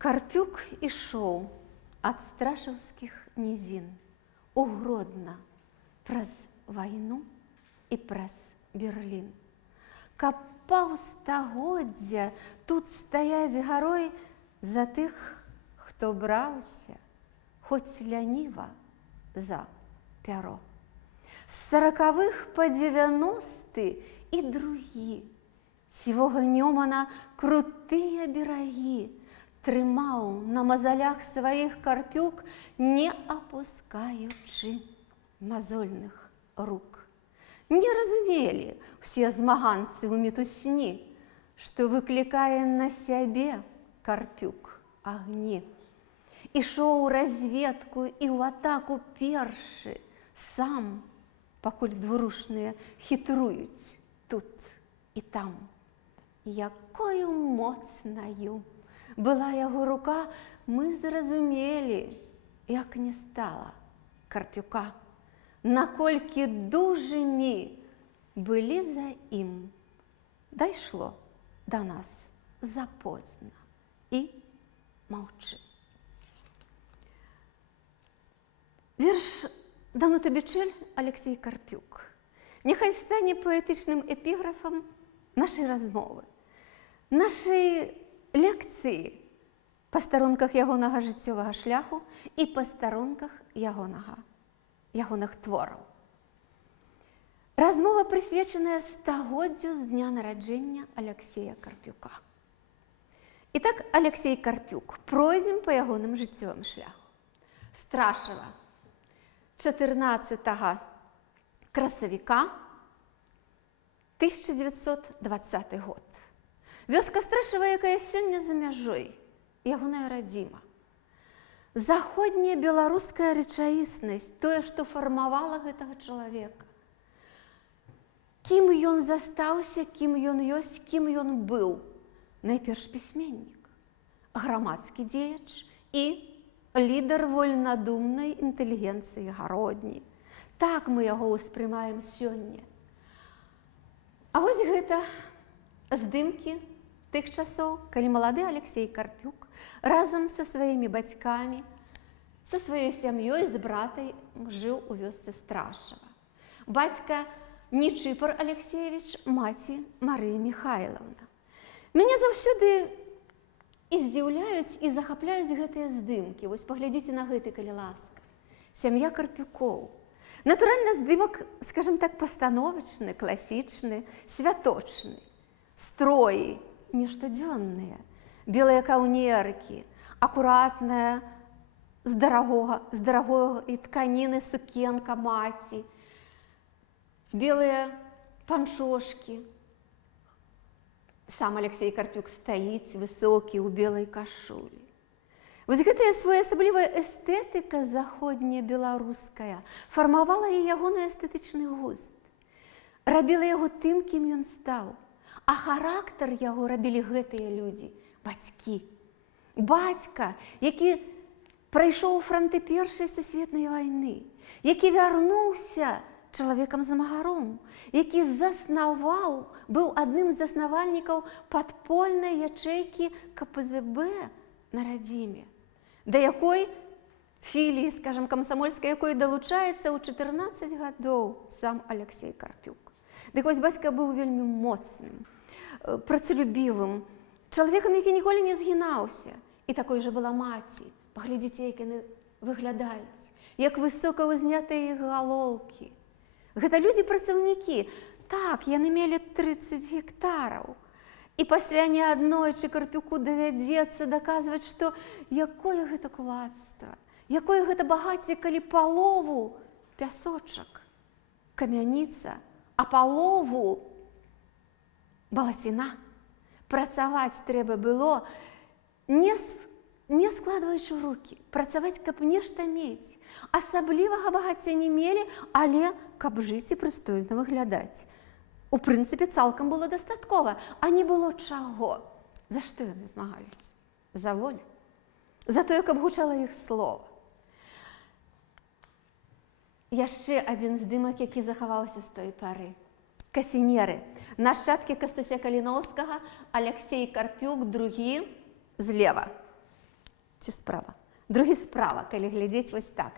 Карпюк ішоў ад страшаўскіх нізін у Гродна праз вайну і праз Берлін. Каб паўстагоддзя тут стаяць гарой за тых, хто браўся, хоць ляніва, за пяро. З 40-х па 90-ы і другі сівога Нёмана крутыя берагі трымаў на мазалях сваіх Карпюк, не апускаючы мазольных рук. Не разумелі ўсе змаганцы ў мітусні, што выклікае на сябе Карпюк агні. Ішоў у разведку і ў атаку першы сам, пакуль двурушныя хітруюць тут і там. Якою моцнаю была яго рука, мы зразумелі, як не стала Карпюка, наколькі дужымі былі за ім. Дайшло да нас запозна і маўчы. Верш Дануты Бічэль «Алексей Карпюк» няхай стане паэтычным эпіграфам нашай размовы, нашай лекцыі па старонках ягонага жыццёвага шляху і па старонках ягоных твораў. Размова прысвечаная стагоддзю з дня нараджэння Алексея Карпюка. І так, Алексей Карпюк, пройдзем па ягоным жыццёвым шляху. Страшава, 14 красавіка 1920 год. Вёска Страшава, якая сёння за мяжой, ягоная радзіма. Заходняя беларуская рэчаіснасць, тое, што фармавала гэтага чалавека. Кім ён застаўся, кім ён ёсць, кім ён быў. Найперш пісьменнік, грамадскі дзеяч і лідар вольнадумнай інтэлігенцыі гародні. Так мы яго ўспрымаем сёння. А вось гэта здымкі тых часоў, калі малады Алексей Карпюк разам са сваімі бацькамі, са сваёй сям'ёй, з братай жыў у вёсцы Страшава. Бацька Нечыпар Алексеевич, маці Марыя Михайловна. Мяне заўсёды і здзіўляюць, і захапляюць гэтыя здымкі. Вось паглядзіце на гэты, калі ласка. Сям'я Карпюкоў. Натуральна, здымак, скажем так, пастановачны, класічны, святочны. Строі нештодзённыя, белыя каўнеркі, акуратная, з дарагой тканіны сукенка маці, белыя панчошкі. Сам Алексей Карпюк стаіць высокі ў белай кашулі. Вось гэтая своеасаблівая эстэтыка заходняя беларуская фармавала і ягоны эстэтычны густ, рабіла яго тым, кім ён стаў. А характар яго рабілі гэтыя людзі, бацькі. Бацька, які прайшоў фронты Першай сусветнай вайны, які вярнуўся чалавекам-замагаром, які заснаваў, быў адным з заснавальнікаў падпольнай ячэйкі КПЗБ на радзіме, да якой філіі, скажам, камсамольскай, якой далучаецца ў 14 гадоў сам Алексей Карпюк. Дык вось бацька быў вельмі моцным, працалюбівым, чалавекам, які ніколі не згінаўся. І такой жа была маці. Паглядзіце, як яны выглядаюць, як высока ўзнятыя іх галоўкі. Гэта людзі-працаўнікі. Так, яны мелі 30 гектараў. І пасля неаднойчы Карпюку давядзецца даказваць, што якое гэта кулацтва, якое гэта багацце, калі палову пясочак, камяніца, а палову балаціна. Працаваць трэба было, не складваючы рукі, працаваць, каб нешта мець. Асаблівага багацця не мелі, але каб жыць і прыстойна выглядаць. У прынцыпе, цалкам было дастаткова, а не было чаго. За што яны змагаліся? За волю. За тое, каб гучала іх слова. Яшчэ адзін здымак, які захаваўся з той пары. Касінеры. Нашчадкі Кастуся Каліноўскага, Алексей Карпюк, другі злева. ці справа. Другі справа, калі глядзець вось так.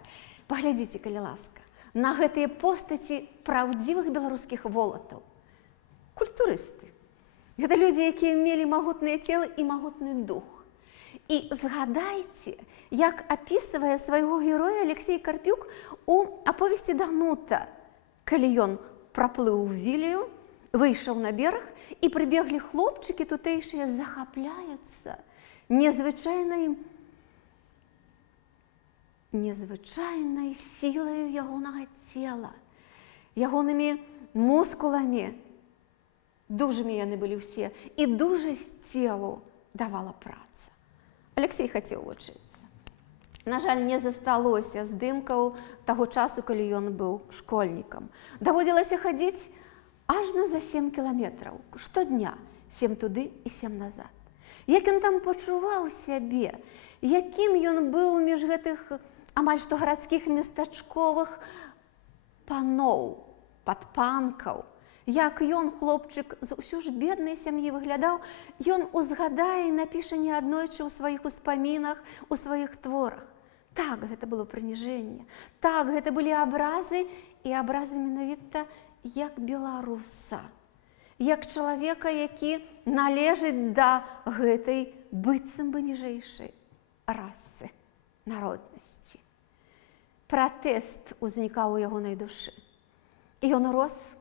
Паглядзіце, калі ласка, на гэтыя постаці праўдзівых беларускіх волатаў. Культурысты. Гэта людзі, якія мелі магутныя целы і магутны дух. І згадайце, як апісвае свайго героя Алексей Карпюк у аповесці Данута, калі ён праплыў Вілію, выйшаў на бераг, і прыбеглі хлопчыкі тутэйшыя, захапляюцца незвычайнай сілаю ягонага цела, ягонымі мускуламі. Дужымі яны былі ўсе, і дужасць целу давала праца. Алексей хацеў вучыцца. На жаль, не засталося здымкаў таго часу, калі ён быў школьнікам. Даводзілася хадзіць ажно за 7 кіламетраў, штодня, 7 туды і 7 назад. Як ён там пачуваў сябе, якім ён быў між гэтых амаль што гарадскіх местачковых паноў, падпанкаў, як ён, хлопчык з усё ж беднай сям'і выглядаў, ён узгадае і напіша неаднойчы ў сваіх успамінах, у сваіх творах. Так, гэта было прыніжэнне. Так, гэта былі абразы, і абразы менавіта як беларуса, як чалавека, які належыць да гэтай быццам бы ніжэйшай расы, народнасці. Пратэст узнікаў у ягонай душы. І ён рос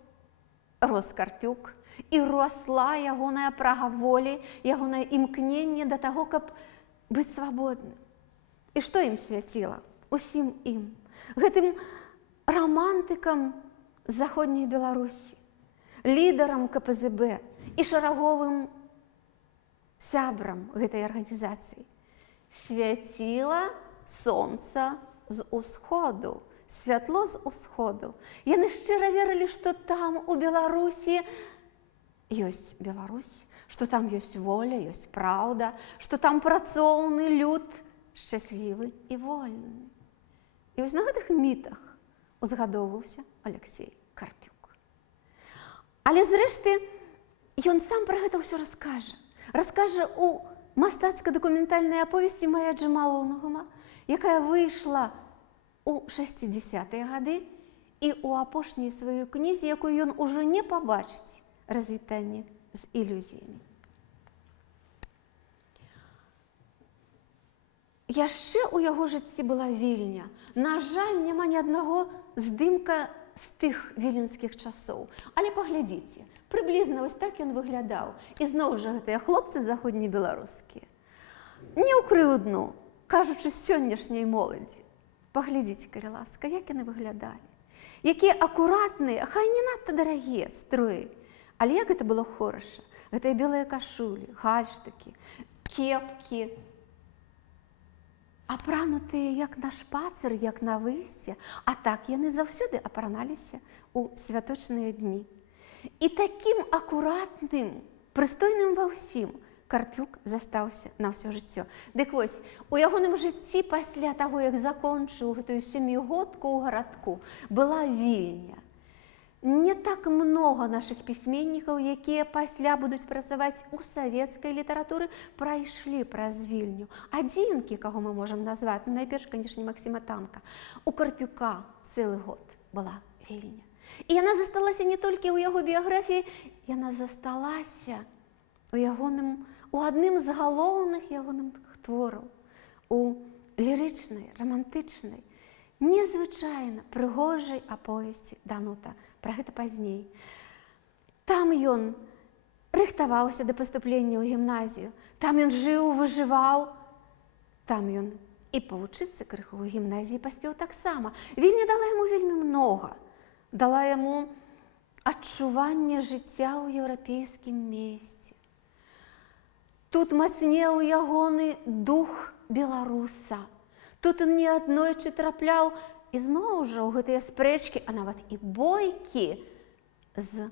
Карпюк, і росла ягоная прага волі, ягонае імкненне да таго, каб быць свабодным. І што ім свяціла? Усім ім. Гэтым рамантыкам заходняй Беларусі, лідарам КПЗБ і шараговым сябрам гэтай арганізацыі. Свяціла сонца з усходу, святло з усходу. Яны шчыра верылі, што там у Беларусі ёсць Беларусь, што там ёсць воля, ёсць праўда, што там працоўны люд, шчаслівы і вольны. І вось на гэтых мітах узгадоўваўся Алексей Карпюк. Але зрэшты, ён сам пра гэта ўсё раскажа. Раскажа у мастацка-дакументальнай аповесці «Мая Джамала Нугума», якая выйшла у 60-е гады, і ў апошняй сваёй кнізе, якую ён ужо не пабачыць, развітанне з ілюзіямі. Яшчэ ў яго жыцці была Вільня. На жаль, няма ні аднаго здымка з тых віленскіх часоў. Але паглядзіце, прыблізна вось так ён выглядаў. І зноў жа гэтыя хлопцы заходнебеларускія. Не ў крыўдну, кажучы, сённяшняй моладзі. Паглядзіце, калі ласка, як яны выглядалі. Якія акуратныя, хай не надта дарагія строі. Але як гэта было хораша. Гэтыя белыя кашулі, гальштукі, кепкі, апранутыя як на шпацыр, як на выйсце, а так яны заўсёды апраналіся ў святочныя дні. І такім акуратным, прыстойным ва ўсім Карпюк застаўся на ўсё жыццё. Дык вось, у ягоным жыцці пасля таго, як закончыў гэтую сямігодку ў гарадку, была Вільня. Не так много наших пісьменнікаў, якія пасля будуць працаваць у савецкай літаратуры, прайшлі праз Вільню. Адзінкі, каго мы можам назваць, найперш, канешне, Максіма Танка. У Карпюка цэлы год была Вільня. І яна засталася не толькі ў яго біяграфіі, яна засталася у адным з галоўных ягоных твораў, у лірычнай, рамантычнай, незвычайна прыгожай аповесці Данута. Пра гэта пазней. Там ён рыхтаваўся да паступлення ў гімназію, там ён жыў, выжываў, там ён і павучыцца крыху ў гімназіі паспеў таксама. Вільня дала яму вельмі многа, дала яму адчуванне жыцця ў еўрапейскім месце. Тут мацнеў ягоны дух беларуса. Тут он неаднойчы трапляў і зноў жа ў гэтыя спрэчкі, а нават і бойкі з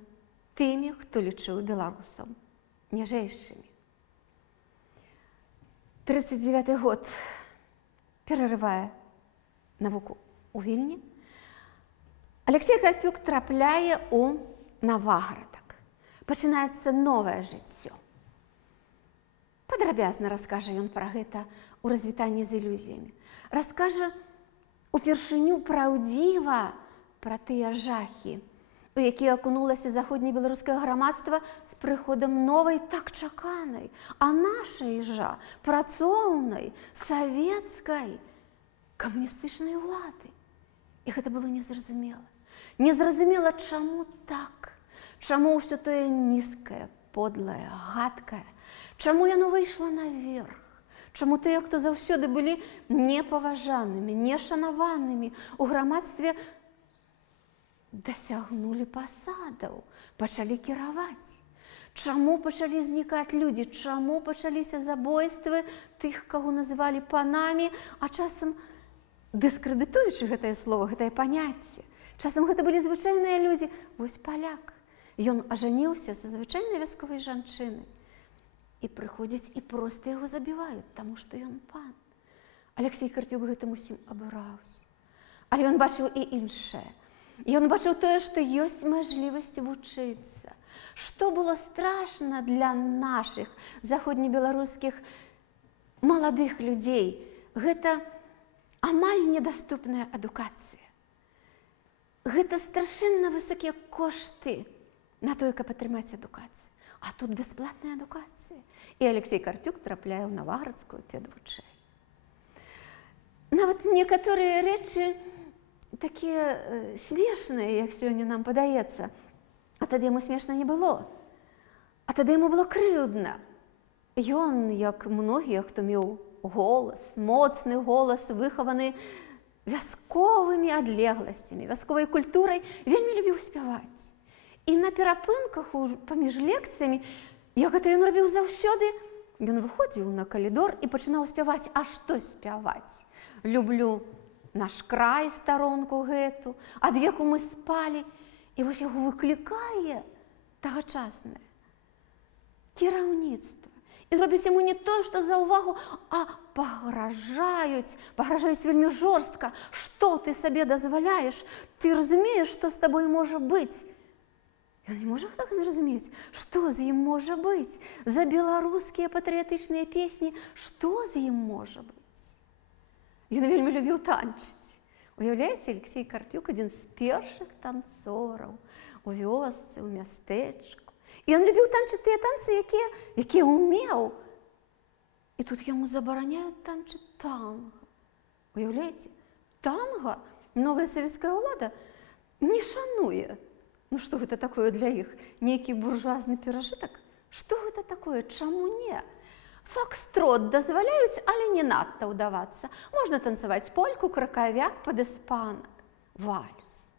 тымі, хто лічыў беларусаў ніжэйшымі. 39-й год перарывае навуку ў Вільні. Алексей Карпюк трапляе ў Новагарадак. Пачынаецца новае жыццё. Падрабязна раскажа ён пра гэта у развітанні з ілюзіямі. Раскажа упершыню праўдзіва пра тыя жахі, у якія акунулася заходнебеларускае грамадства з прыходам новай, так чаканай, а нашай жа працоўнай, савецкай, камуністычнай улады. І гэта было незразумела. Незразумела, чаму так, чаму ўсё тое нізкае, подлае, гадкае, чаму яно выйшла наверх, чаму тыя, хто заўсёды былі непаважанымі, нешанаванымі у грамадстве, дасягнулі пасадаў, пачалі кіраваць. Чаму пачалі знікаць людзі, чаму пачаліся забойствы тых, каго называлі панамі, а часам дыскрэдытуючы гэтае слово, гэтае паняцце. Часам гэта былі звычайныя людзі. Вось паляк. Ён ажаніўся са звычайнай вясковай жанчынай. І прыходзяць і проста яго забіваюць, таму што ён пан. Алексей Карпюк гэтым усім абураўся. Але ён бачыў і іншае. Ён бачыў тое, што ёсць мажлівасць вучыцца. Што было страшна для нашых заходнебеларускіх маладых людзей. Гэта амаль недаступная адукацыя. Гэта страшэнна высокія кошты на тое, каб атрымаць адукацыю. А тут бясплатная адукацыя. І Алексей Карпюк трапляе ў Наваградскую педвучэльню. Нават некаторыя рэчы такія смешныя, як сёння нам падаецца. А тады яму смешна не было. А тады яму было крыўдна. Ён, як многія, хто меў голас, моцны голас, выхаваны вясковымі адлегласцямі, вясковай культурай, вельмі любіў спяваць. І на перапынках паміж лекцыямі, як гэта ён рабіў заўсёды, ён выходзіў на калідор і пачынаў спяваць. А што спяваць? Люблю наш край, старонку гэту, ад веку мы спалі. І вось яго выклікае тагачаснае кіраўніцтва. І робяць яму не то, што за ўвагу, а пагражаюць вельмі жорстка. Што ты сабе дазваляеш? Ты разумееш, што з табой можа быць? Ён не можа так зразумець, што з ім можа быць? За беларускія патрыятычныя песні, што з ім можа быць? Ён вельмі любіў танчыць. Уяўляеце, Алексей Карпюк адзін з першых танцораў у вёсцы, у мястэчку. І ён любіў танчыць тыя танцы, якія ўмеў. І тут яму забараняюць танчыць танга. Уяўляеце, танга новая савецкая ўлада не шануе. Ну што гэта такое для іх? Нейкі буржуазны перажытак? Што гэта такое? Чаму не? Фокстрот дазваляюць, але не надта ўдавацца. Можна танцаваць польку, кракавяк, падэспанак, вальс.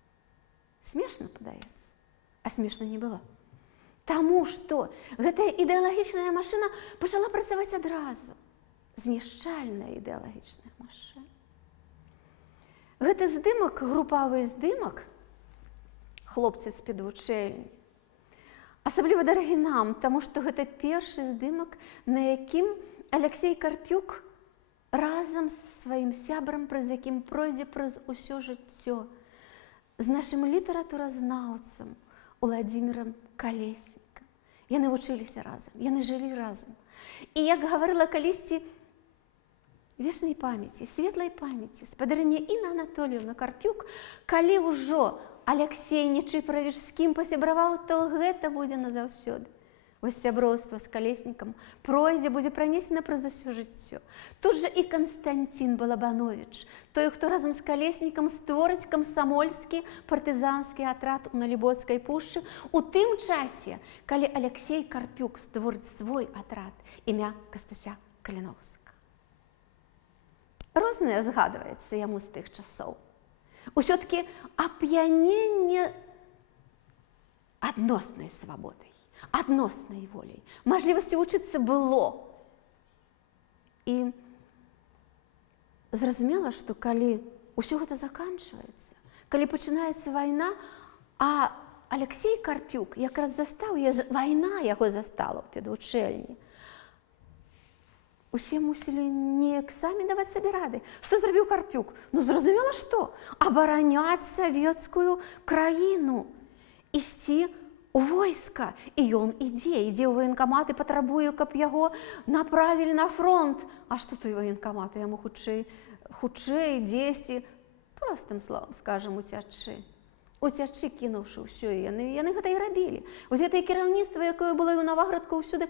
Смешна падаецца, а смешна не было. Таму што гэтая ідэалагічная машына пачала працаваць адразу. Знішчальная ідэалагічная машына. Гэты здымак, групавы здымак, хлопцы з педвучэльні, асабліва дарагі нам, таму што гэта першы здымак, на якім Алексей Карпюк разам з сваім сябрам, праз якім пройдзе праз усё жыццё, з нашым літаратуразнаўцам Уладзімірам Калеснікам. Яны вучыліся разам, яны жылі разам. І як гаварыла калісьці вечнай памяці, светлай памяці, спадарыня Інна Анатольевна Карпюк, калі ўжо Алексей Нечыпаравіч з кім пасябраваў, то гэта будзе назаўсёды. Вось сяброўства з Калеснікам пройдзе, будзе пранесена праз усё жыццё. Тут жа і Канстанцін Балабановіч, той, хто разам з Калеснікам створыць камсамольскі партызанскі атрад у Налібоцкай пушчы у тым часе, калі Алексей Карпюк створыць свой атрад, імя Кастуся Каліноўска. Рознае згадваецца яму з тых часоў. Усё-такі ап'яненне адноснай свабодай, адноснай воляй, мажлівасці вучыцца было. І зразумела, што калі ўсё гэта заканчваецца, калі пачынаецца вайна, а Алексей Карпюк якраз застаў, вайна яго застала ў педвучэльні, усе мусілі неяк самі даваць сабе рады. Што зрабіў Карпюк? Ну, зразумела, што? Абараняць савецкую краіну, ісці у войска, і ён ідзе ў ваенкамат і патрабуе, каб яго направілі на фронт. А што той ваенкамат? Яму хутчэй дзесьці, простым словам скажам, уцячы, кінуўшы ўсё. Яны гэта і рабілі. Вось гэтае кіраўніцтва, якое было ў Наваградку ўсюды,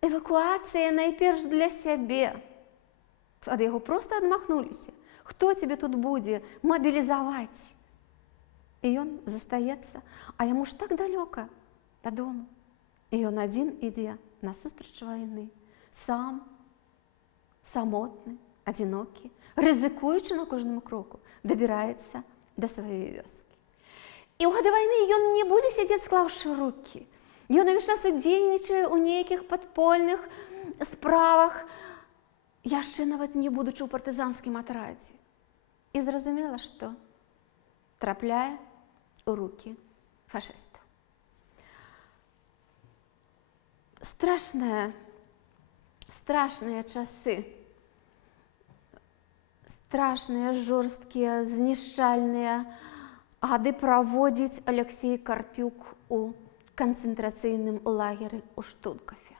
эвакуацыя найперш для сябе. Ад яго проста адмахнуліся. Хто цябе тут будзе мабілізаваць? І ён застаецца, а яму ж так далёка дадому. І ён адзін ідзе насустрач вайны, сам, самотны, адзінокі, рызыкуючы на кожным кроку, дабіраецца да сваёй вёскі. І ў гады вайны ён не будзе сядзець, склаўшы рукі. Ён увесь час удзельнічае ў нейкіх падпольных справах, яшчэ нават не будучы ў партызанскім атрадзе. І зразумела, што трапляе у рукі фашыстаў. Страшныя часы. Страшныя, жорсткія, знішчальныя гады праводзіць Алексей Карпюк у канцэнтрацыйным лагеры ў Штутгафе.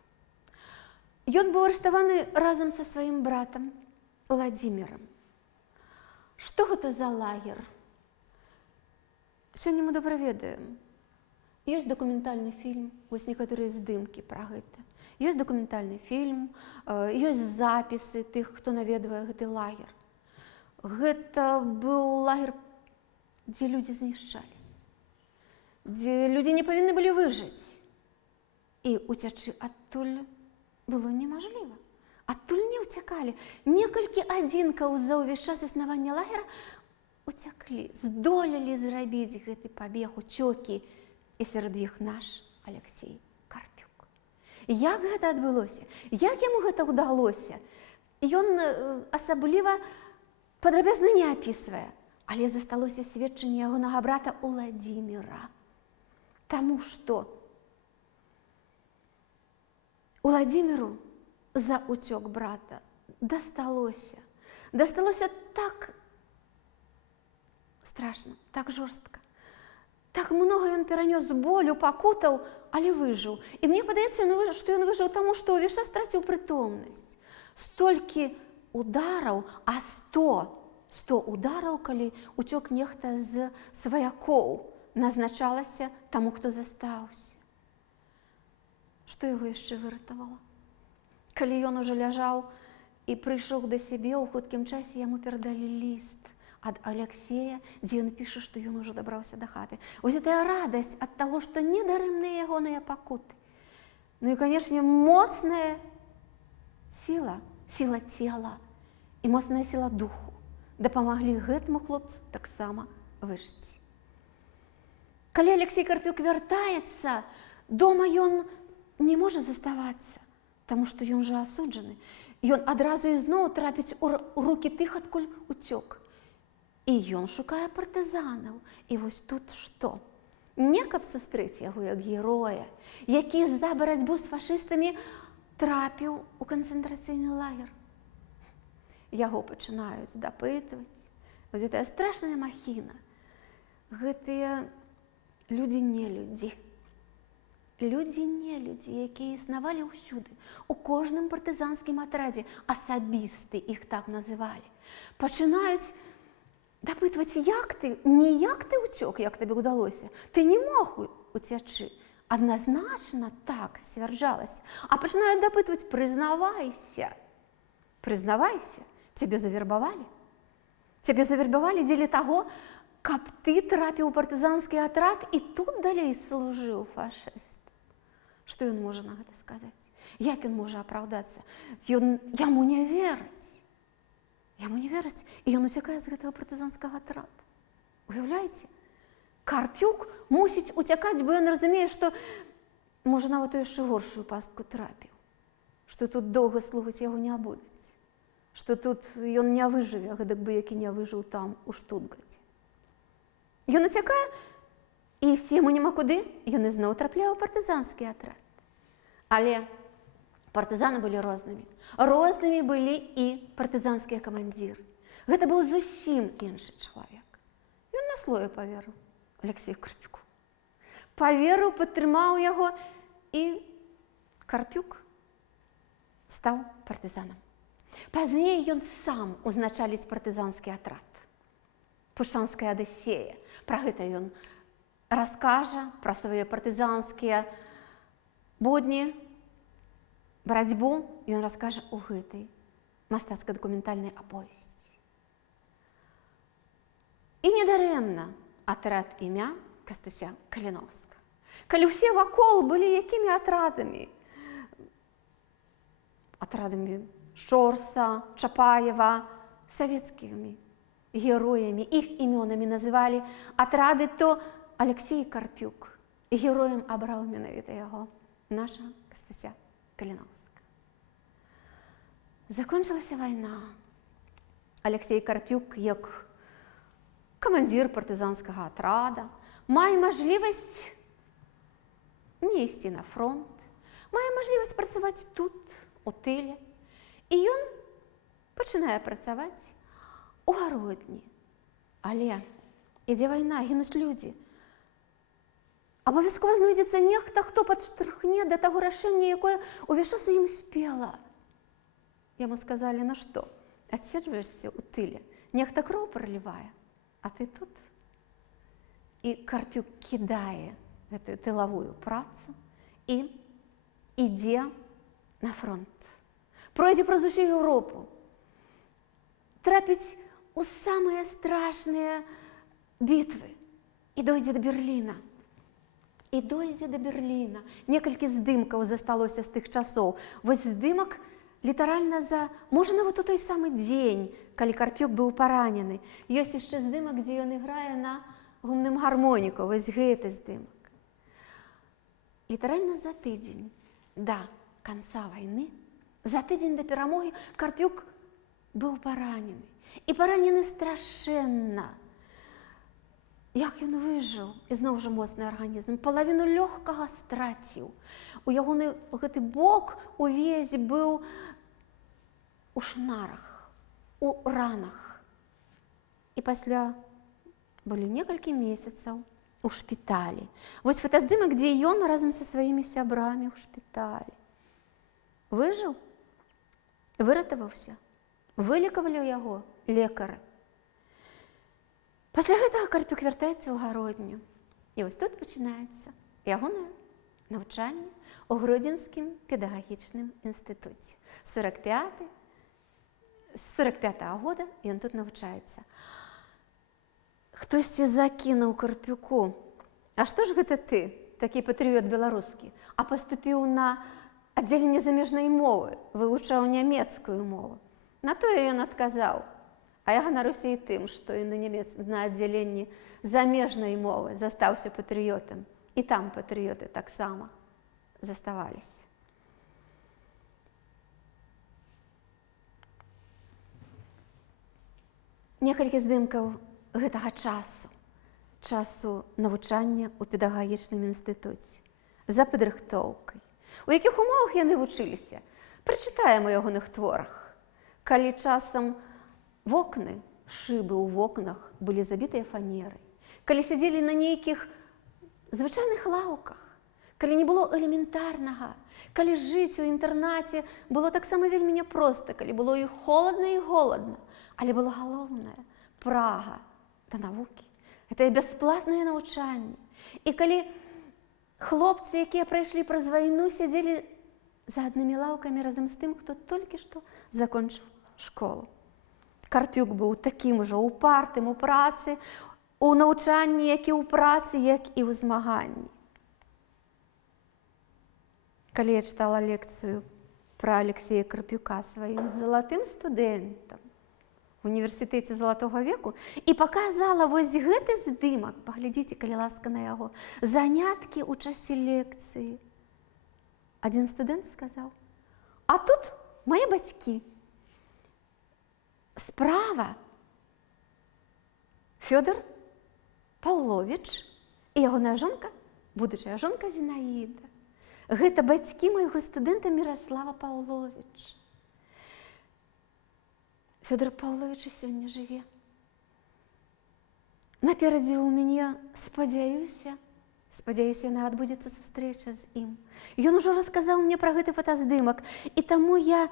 Ён быў арыштаваны разам са сваім братам Владзімірам. Што гэта за лагер? Сёння мы добра ведаем. Ёсць дакументальны фільм, вось некаторыя здымкі пра гэта. Ёсць дакументальны фільм, ёсць запісы тых, хто наведвае гэты лагер. Гэта быў лагер, дзе людзі знішчаліся, дзе людзі не павінны былі выжыць. І уцячы адтуль было немажліва. Адтуль не ўцякалі. Некалькі адзінкаў за ўвесь час існавання лагера уцяклі, здолелі зрабіць гэты пабег, уцёкі, і сярод іх наш Алексей Карпюк. Як гэта адбылося? Як яму гэта ўдалося? Ён асабліва падрабязна не апісвае, але засталося сведчанне ягонага брата Уладзіміра. Таму што Уладзіміру за уцёк брата дасталося так страшна, так жорстка. Так много ён перанёс болю, пакутаў, але выжыў. І мне падаецца, што ён выжыў таму, што ўвесь час страціў прытомнасць. Столькі удараў, а 100 удараў, калі уцёк нехта з сваякоў, назначалася таму, хто застаўся. Што яго яшчэ выратавала? Калі ён ужо ляжаў і прыйшоў да сябе, у хуткім часе яму перадалі ліст ад Алексея, дзе ён піша, што ён ужо дабраўся да хаты. Вось гэтая радасць ад таго, што не дарэмныя ягоныя пакуты. Ну і, канешне, моцная сіла цела і моцная сіла духу дапамаглі гэтаму хлопцу таксама выжыць. Калі Алексей Карпюк вяртаецца, дома ён не можа заставацца, таму што ён жа асуджаны. Ён адразу ізноў трапіць у рукі тых, адкуль уцёк. І ён шукае партызанаў. І вось тут што? Не каб сустрэць яго як героя, які за барацьбу з фашыстамі трапіў у канцэнтрацыйны лагер. Яго пачынаюць дапытваць. Вось гэтая страшная махіна. Гэтыя людзі-нелюдзі. Людзі-нелюдзі, якія існавалі ўсюды. У кожным партызанскім атрадзе асабісты іх так называлі. Пачынаюць дапытваць, як ты, не як ты ўцёк, як табе ўдалося. Ты не мог уцячы. Адназначна так сцвярджалася. А пачынаюць дапытваць, прызнавайся. Прызнавайся, цябе завербавалі. Цябе завербавалі дзеля таго, каб ты трапіў у партызанскі атрад і тут далей служыў фашыст. Што ён можа на гэта сказаць? Як ён можа апраўдацца? Яму не верыць. Яму не верыць, і ён уцякае з гэтага партызанскага атрада. Уяўляеце? Карпюк мусіць уцякаць, бо ён разумее, што можа нават у яшчэ горшую пастку трапіў. Што тут доўга слухаць яго не будуць. Што тут ён не выжыве, гэтак бы які не выжыў там, у Штутгаце. Ён уцякае, і ісці яму няма куды, ён ізноў трапляе ў партызанскі атрад. Але партызаны былі рознымі. Рознымі былі і партызанскія камандзіры. Гэта быў зусім іншы чалавек. Ён на слове паверыў Алексею Карпюку. паверыў, падтрымаў яго, і Карпюк стаў партызанам. Пазней ён сам узначаліць партызанскі атрад. Пушчанская Адыссея. Пра гэта ён раскажа, пра свае партызанскія будні, барацьбу ён раскажа ў гэтай мастацка-дакументальнай аповесці. І недарэмна атрад імя Кастуся Каліноўскага. Калі ўсе вакол былі якімі атрадамі? Атрадамі Шорса, Чапаева, савецкімі героямі, іх імёнамі называлі атрады, то Алексей Карпюк героем абраў менавіта яго, нашага Кастуся Каліноўскага. Закончылася вайна. Алексей Карпюк, як камандзір партызанскага атрада, мае мажлівасць не ісці на фронт, мае мажлівасць працаваць тут, у тыле. І ён пачынае працаваць у гародні. Але ідзе вайна, гінуць людзі. Абавязкова знойдзецца нехта, хто падштурхне да таго рашэння, якое ўвесь час у ім спела. Яму сказалі, ну што, адседжваешся ў тыле, нехта кроў пралівае, а ты тут. І Карпюк кідае гэтую тылавую працу і ідзе на фронт. Пройдзе праз усю Еўропу, трапіць у самыя страшныя бітвы і дойдзе да Берліна. Некалькі здымкаў засталося з тых часоў. Вось здымак літаральна можа, нават у той самы дзень, калі Карпюк быў паранены. Ёсць яшчэ здымак, дзе ён іграе на гумным гармоніку. Вось гэты здымак. Літаральна за тыдзень да канца вайны, за тыдзень да перамогі Карпюк быў паранены. І паранены страшэнна. Як ён выжыў, і зноў жа моцны арганізм, палавіну лёгкага страціў. У ягоны гэты бок увесь быў у шнарах, у ранах. І пасля былі некалькі месяцаў у шпіталі. Вось фотаздымак, дзе ён разам са сваімі сябрамі ў шпіталі. Выжыў, выратаваўся, вылікавалі яго лекары. Пасля гэтага Карпюк вяртаецца ў гародню. І вось тут пачынаецца ягонае навучанне ў Гродзенскім педагагічным інстытуце. З 45-го года ён тут навучаецца. Хтосьці закінуў Карпюку: а што ж гэта ты, такі патрыёт беларускі, а паступіў на аддзяленне замежнай мовы, вывучаў нямецкую мову? На тое ён адказаў: а я ганаруся і тым, што і на аддзяленні замежнай мовы застаўся патрыётам. І там патрыёты таксама заставаліся. Некалькі здымкаў гэтага часу навучання ў педагагічным інстытуце, за падрыхтоўкай. У якіх умовах яны вучыліся? Прачытаем у ягоных творах. Калі часам вокны, шыбы ў вокнах былі забітыя фанерай, калі сядзелі на нейкіх звычайных лаўках, калі не было элементарнага, калі жыць у інтэрнаце было таксама вельмі няпроста, калі было і холадна, і голадна, але было галоўнае прага да навукі. Гэта бясплатнае навучанне. І калі хлопцы, якія прайшлі праз вайну, сядзелі за аднымі лаўкамі разам з тым, хто толькі што закончыў школу. Карпюк быў такім жа упартым у працы, у навучанні, як і ў працы, як і ў змаганні. Калі я чытала лекцыю пра Алексея Карпюка сваім залатым студэнтам в універсітэце Залатога веку і паказала вось гэты здымак, паглядзіце, калі ласка, на яго, заняткі ў часе лекцыі. Адзін студэнт сказаў: а тут мае бацькі. Справа Фёдор Паўловіч і ягоная жонка, будучая жонка Зінаіда. Гэта бацькі майго студэнта Міраслава Паўловіча. Фёдор Паўловіч і сёння жыве. Наперадзе ў мяне, спадзяюся, Спадзяюся, яна адбудзецца сустрэча з ім. Ён ужо расказаў мне пра гэты фотаздымак, і таму я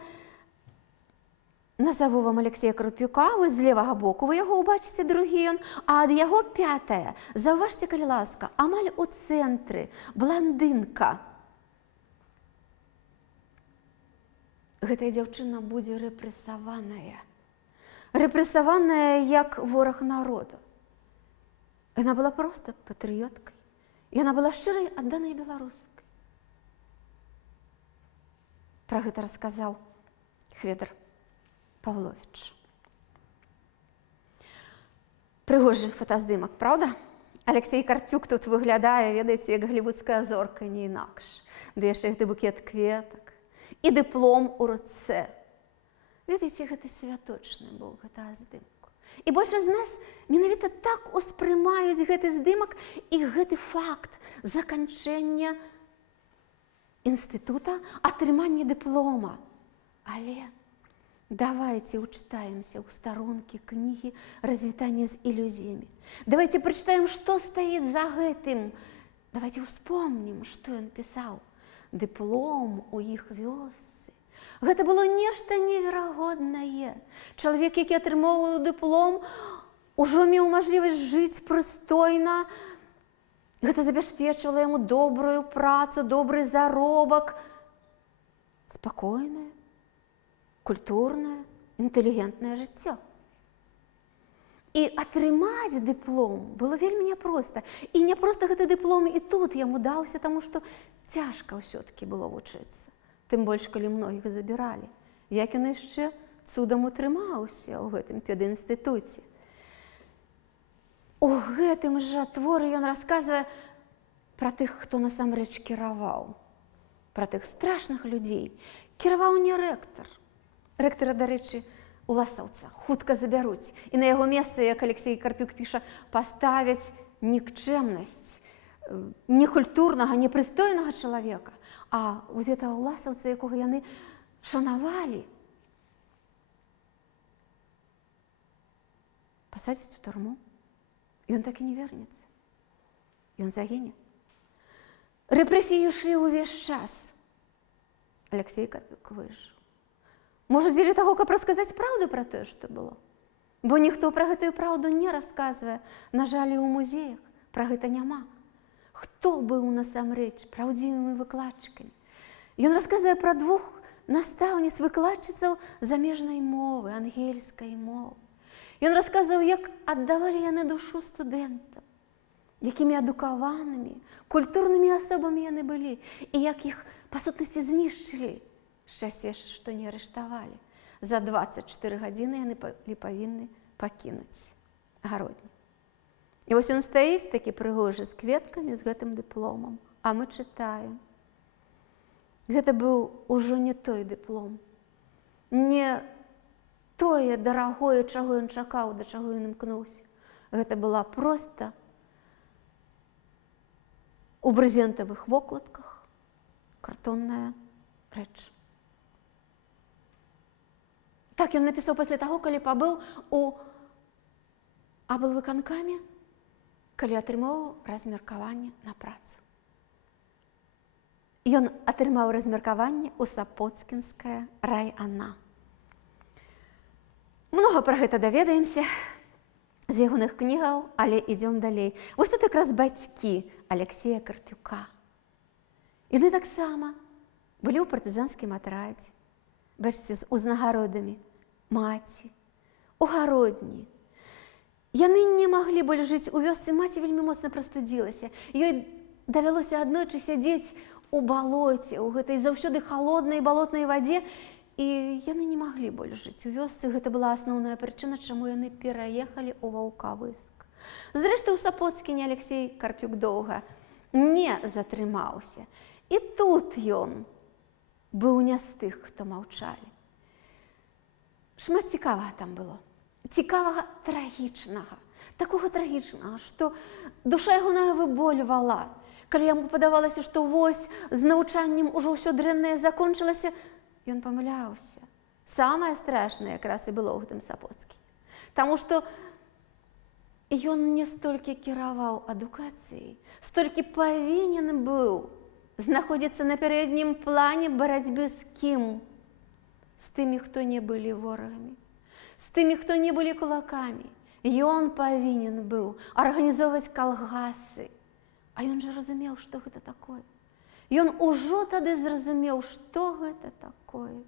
назову вам Алексея Карпюка, вось з левага боку вы яго ўбачыце, другі ён, а ад яго пятая. Заўважце, калі ласка, амаль у цэнтры бландынка. Гэтая дзяўчына будзе рэпрэсаваная. Рэпрэсаваная як вораг народу. Яна была проста патрыёткай. Яна была шчырай, адданай беларускай. Пра гэта расказаў Хведр Павлович. Прыгожы фотаздымак, правда? Алексей Карпюк тут выглядае, ведаеце, як голлівудская зорка, не інакш. Ды яшчэ гэты букет кветак і дыплом у руцэ. Ведаеце, гэта святочны быў гэта здымку. І большасць з нас менавіта так успрымаюць гэты здымак і гэты факт заканчэння інстытута, атрымання дыплома. Але давайте учитаемся у сторонки книги «Развитание с иллюзиями». Давайте прочитаем, что стоит за гэтым. Давайте вспомним, что он писал. Дыплом у іх вёсцы. Гэта было нешта неверагоднае. Чалавек, які атрымоўваў дыплом, ужо меў мажлівасць жыць прыстойна. Гэта забяспечвала яму добрую працу, добры заробак. Спакойнае, культурнае, інтэлігентнае жыццё. І атрымаць дыплом было вельмі няпроста. І няпроста гэты дыплом і тут яму даўся, таму што цяжка ўсё-такі было вучыцца. Тым больш, калі многіх забіралі. Як ён яшчэ цудам утрымаўся ў гэтым педінстытуце. У гэтым жа творы ён расказвае пра тых, хто насамрэч кіраваў. Пра тых страшных людзей. Кіраваў не рэктар. Рэктара, дарэчы, у Ласаўца хутка забяруць. І на яго месца, як Алексей Карпюк піша, паставяць нікчэмнасць некультурнага, непрыстойнага чалавека. А вось гэтага Ласаўца, якога яны шанавалі, пасадзяць у турму. Ён так і не вернецца. Ён загіне. Рэпрэсіі ішлі ўвесь час. Алексей Карпюк выжыў. Можа, дзеля таго, каб расказаць праўду пра тое, што было. Бо ніхто пра гэтую праўду не расказвае. На жаль, і ў музеях пра гэта няма. Хто быў насамрэч праўдзівымі выкладчыкамі? Ён расказвае пра двух настаўніц-выкладчыцаў замежнай мовы, ангельскай мовы. Ён расказваў, як аддавалі яны душу студэнтам, якімі адукаванымі, культурнымі асобамі яны былі, і як іх, па сутнасці, знішчылі. Шчасце, што не арыштавалі. За 24 гадзіны яны павінны пакінуць гародню. І вось ён стаіць такі прыгожы з кветкамі, з гэтым дыпломам. А мы чытаем. Гэта быў ужо не той дыплом. Не тое дарагое, чаго ён чакаў, да чаго ён імкнуўся. Гэта была проста у брызентавых вокладках картонная рэч. Так ён напісаў пасля таго, калі пабыў у аблвыканкаме, калі атрымаў размеркаванне на працу. Ён атрымаў размеркаванне ў Сапоцкінская райана. Многа пра гэта даведаемся з ягоных кнігаў, але ідём далей. Вось тут якраз бацькі Алексея Карпюка. Яны таксама былі ў партызанскім атрадзе, бачыце, з узнагародамі маці, у гародні. Яны не маглі больш жыць у вёсцы, маці вельмі моцна прастудзілася. Ёй давялося аднойчы сядзець у балоце, у гэтай заўсёды халоднай балотнай вадзе, і яны не маглі больш жыць у вёсцы. Гэта была асноўная прычына, чаму яны пераехалі ў Ваўкавыск. Зрэшты, у Сапоцкіне Алексей Карпюк доўга не затрымаўся. І тут ён быў не з тых, хто маўчалі. Шмат цікавага там было. Цікавага трагічнага. Такога трагічнага, што душа яго выбольвала. Калі яму падавалася, што вось з навучаннем ужо ўсё дрэннае закончылася, ён памыляўся. Самае страшнае якраз і было ў гэтым Сапоцкіне. Таму што І ён не столькі кіраваў адукацыяй, столькі павінен быў знаходзіцца на пярэднім плане барацьбы з кім? З тымі, хто не былі ворагамі, з тымі, хто не былі кулакамі. Ён павінен быў арганізоўваць калгасы. А ён жа разумеў, што гэта такое. Ён ужо тады зразумеў, што гэта такое.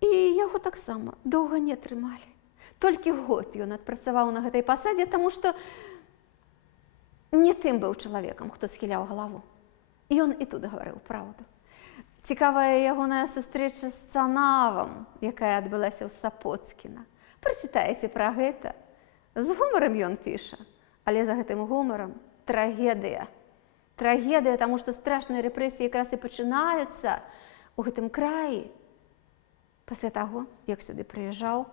І яго таксама доўга не трымалі. Толькі год ён адпрацаваў на гэтай пасадзе, таму што не тым быў чалавекам, хто схіляў галаву. І ён і тут гаварыў праўду. Цікавая ягоная сустрэча з Цанавам, якая адбылася ў Сапоцкіна. Прачытаеце пра гэта. З гумарам ён піша, але за гэтым гумарам трагедыя. Трагедыя, таму што страшныя рэпрэсіі якраз і пачынаюцца ў гэтым краі пасля таго, як сюды прыязджаў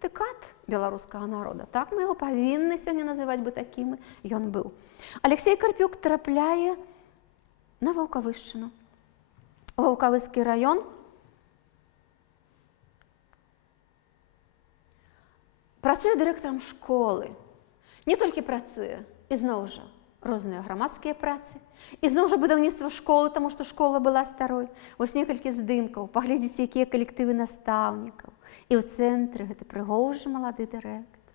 дыкат беларускага народа. Так мы яго павінны сёння называць бы такім ён быў. Алексей Карпюк трапляе на Ваўкавышчыну. Ваўкавыскі раён. Працуе дырэктарам школы. Не толькі працуе, ізноў жа розныя грамадскія працы, ізноў жа будаўніцтва школы, таму што школа была старой. Вось некалькі здымкаў, паглядзіце, якія калектывы настаўнікаў. І ў цэнтры гэты прыгожы малады дырэктар.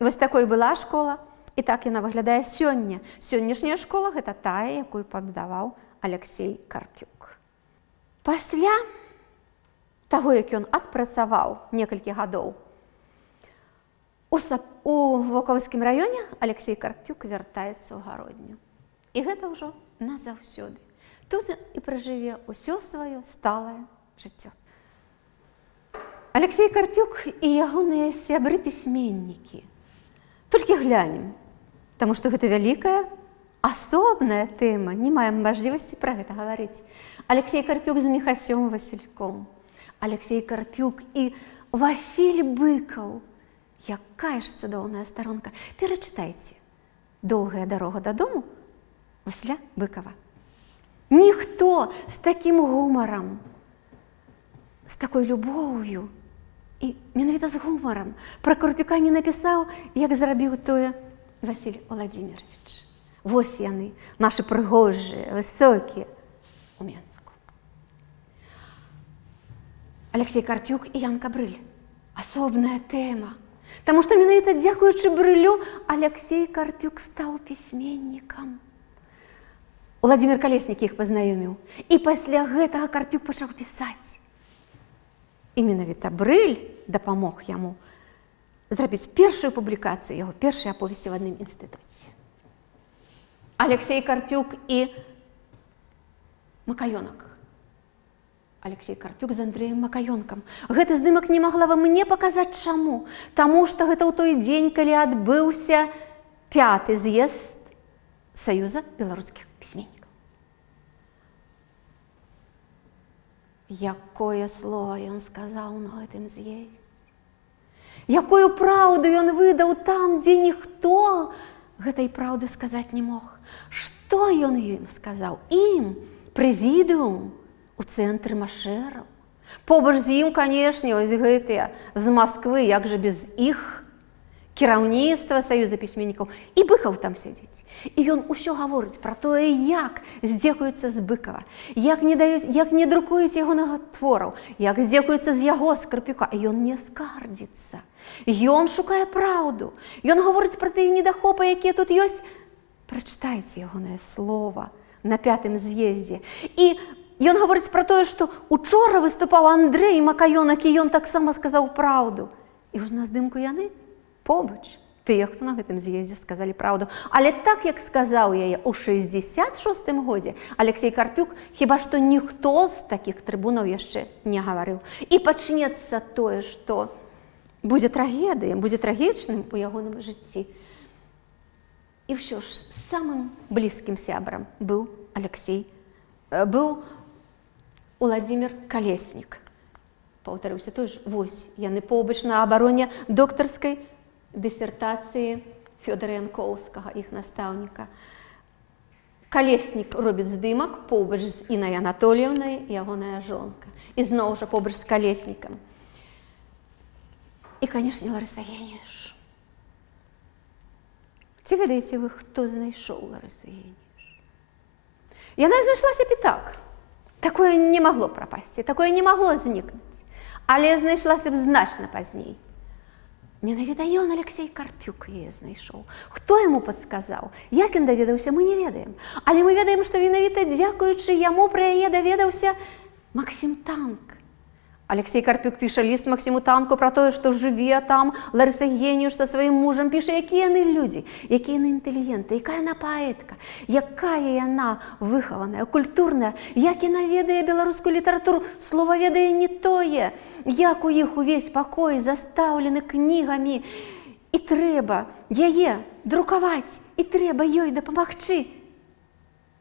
Вось такой была школа, і так яна выглядае сёння. Сённяшняя школа гэта тая, якую пабудаваў Алексей Карпюк. Пасля таго, як ён адпрацаваў некалькі гадоў у Ваўкавыскім раёне, Алексей Карпюк вяртаецца ў гародню. І гэта ўжо назаўсёды. Тут і пражыве ўсё сваё сталае жыццё. Алексей Карпюк і ягоныя сябры-пісьменнікі. Толькі глянем, таму што гэта вялікая, асобная тэма, не маем мажлівасці пра гэта гаварыць. Алексей Карпюк з Міхасём Васільком, Алексей Карпюк і Васіль Быкаў. Якая ж цудоўная старонка. Перачытайце «Доўгая дарога дадому» Васіля Быкава. Ніхто з такім гумарам, з такой любоўю і менавіта з гумарам пра Карпюка не напісаў, як зрабіў тое Васіль Владзімірович. Вось яны, нашы прыгожыя, высокія у Менску. Алексей Карпюк і Янка Брыль. Асобная тэма. Таму што менавіта дзякуючы Брылю Алексей Карпюк стаў пісьменнікам. Уладзімір Калеснік іх пазнаёміў. І пасля гэтага Карпюк пачаў пісаць. І менавіта Брыль дапамог яму зрабіць першую публікацыю яго першай аповесці ў адным інстытуце. Алексей Карпюк і Макаёнак. Алексей Карпюк з Андрэем Макаёнкам. Гэты здымак не магла вам мне паказаць чаму. Таму што гэта ў той дзень, калі адбыўся 5-ты з'езд Саюза беларускіх пісьменнікаў. Якое слова ён сказаў на гэтым з'ездзе. Якую праўду ён выдаў там, дзе ніхто гэтай праўды сказаць не мог. Што ён ім сказаў? Ім, прэзідыум, у цэнтры машэраў. Побач з ім, канешне, ось гэтыя з Масквы, як жа без іх, кіраўніцтва Саюза пісьменнікаў. І Быкаў там сядзіць. І ён усё гаворыць пра тое, як здзекуюцца з Быкава, як не друкуюць ягонага твораў, як здзекуюцца з яго, з Карпюка. І ён не скардзіцца. Ён шукае праўду. Ён гаворыць пра тыя недахопы, якія тут ёсць. Прачытайце ягонае слова на 5-тым з'ездзе. І ён гаворыць пра тое, што учора выступаў Андрэй Макаёнак, і ён таксама сказаў праўду. І ўжо на здымку яны побач, тыя, хто на гэтым з'ездзе сказалі праўду. Але так, як сказаў яе ў 66-м годзе Алексей Карпюк, хіба што ніхто з такіх трыбунаў яшчэ не гаварыў. І пачнецца тое, што будзе трагедыя, будзе трагічным у ягоным жыцці. І ўсё ж самым блізкім сябрам быў Уладзімір Калеснік. Паўтарыўся, той ж, вось, яны побач на абароне доктарскай дысертацыі Фёдора Янкоўскага, іх настаўніка. Калеснік робіць здымак побач з Інай Анатольевнай, ягоная жонка. І зноў жа побач з Калеснікам. І, канешне, Ларыса Янеш. Ці ведаеце вы, хто знайшоў Ларысу Євгенійовну? Яна знайшла сябе так. Такое не магло прапасці, такое не магло знікнуць. Але знайшлася б значна пазней. Менавіта ён, Алексей Карпюк, яе знайшоў. Хто яму падсказаў? Як ён даведаўся, мы не ведаем. Але мы ведаем, што менавіта дзякуючы яму пра яе даведаўся Максім Танк. Алексей Карпюк піша ліст Максіму Танку пра тое, што жыве там Ларыса Євгенійовна са сваім мужам, піша, якія яны людзі, якія яны інтэлігенты, якая яна паэтка, якая яна выхаваная, культурная, як яна ведае беларускую літаратуру, слова ведае не тое, як у іх увесь пакой застаўлены кнігамі. І трэба яе друкаваць, і трэба ёй дапамагчы.